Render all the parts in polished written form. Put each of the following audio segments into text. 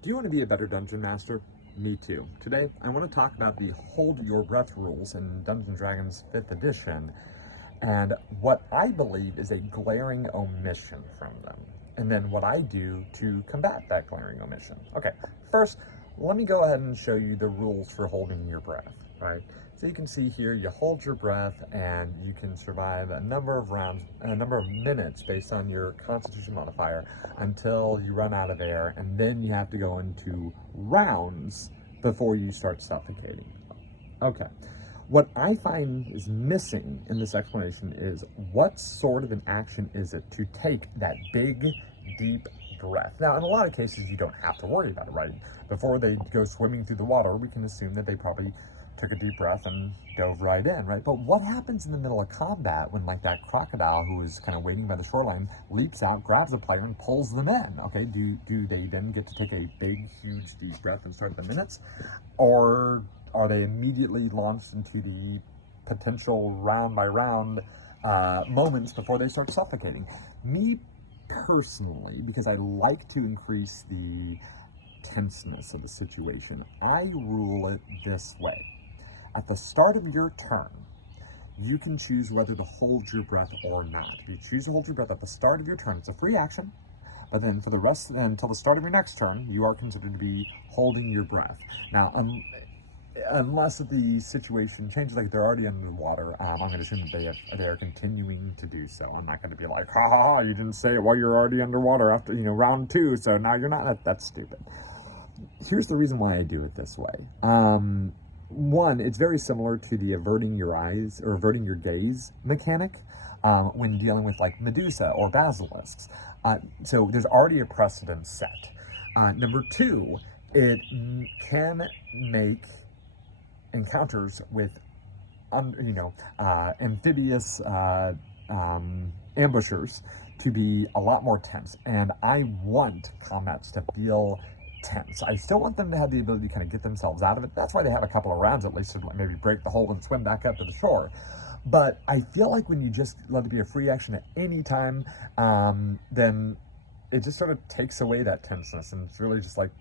Do you want to be a better dungeon master? Me too. Today, I want to talk about the Hold Your Breath rules in Dungeons & Dragons 5th edition and what I believe is a glaring omission from them, and then what I do to combat that glaring omission. Okay, first, let me go ahead and show you the rules for holding your breath, right? So you can see here, you hold your breath and you can survive a number of rounds, a number of minutes based on your constitution modifier until you run out of air, and then you have to go into rounds before you start suffocating. Okay. What I find is missing in this explanation is what sort of an action is it to take that big, deep breath. Now, in a lot of cases, you don't have to worry about it, right? Before they go swimming through the water, we can assume that they probably took a deep breath and dove right in, right? But what happens in the middle of combat when like that crocodile who is kind of waiting by the shoreline leaps out, grabs a player and pulls them in, okay? Do they then get to take a big, huge, deep breath and start the minutes? Or are they immediately launched into the potential round by round moments before they start suffocating? Me personally, because I like to increase the tenseness of the situation, I rule it this way. At the start of your turn, you can choose whether to hold your breath or not. If you choose to hold your breath at the start of your turn, it's a free action, but then for the rest, until the start of your next turn, you are considered to be holding your breath. Now, unless the situation changes, like they're already under the water, I'm going to assume that they are continuing to do so. I'm not going to be like, ha ha ha, you didn't say it while you're already underwater after, round 2, so now you're not. That's stupid. Here's the reason why I do it this way. One, it's very similar to the averting your eyes or averting your gaze mechanic when dealing with like Medusa or basilisks. So there's already a precedent set. Number two, it can make encounters with amphibious ambushers to be a lot more tense, and I want combats to feel tense. I still want them to have the ability to kind of get themselves out of it. That's why they have a couple of rounds at least to maybe break the hole and swim back up to the shore. But I feel like when you just let it be a free action at any time, then it just sort of takes away that tenseness, and it's really just like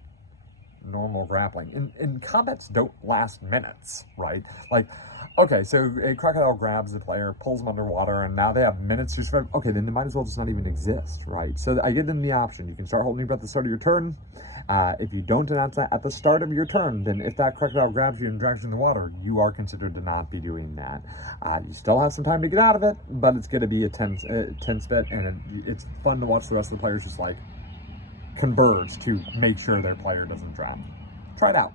normal grappling. And combats don't last minutes, right? Like, okay, so a crocodile grabs the player, pulls them underwater, and now they have minutes to survive. Okay, then they might as well just not even exist, right? So I give them the option. You can start holding your breath at the start of your turn. If you don't announce that at the start of your turn, then if that crocodile grabs you and drags you in the water, you are considered to not be doing that. You still have some time to get out of it, but it's going to be a tense bit, and it's fun to watch the rest of the players just like converge to make sure their player doesn't drown. Try it out.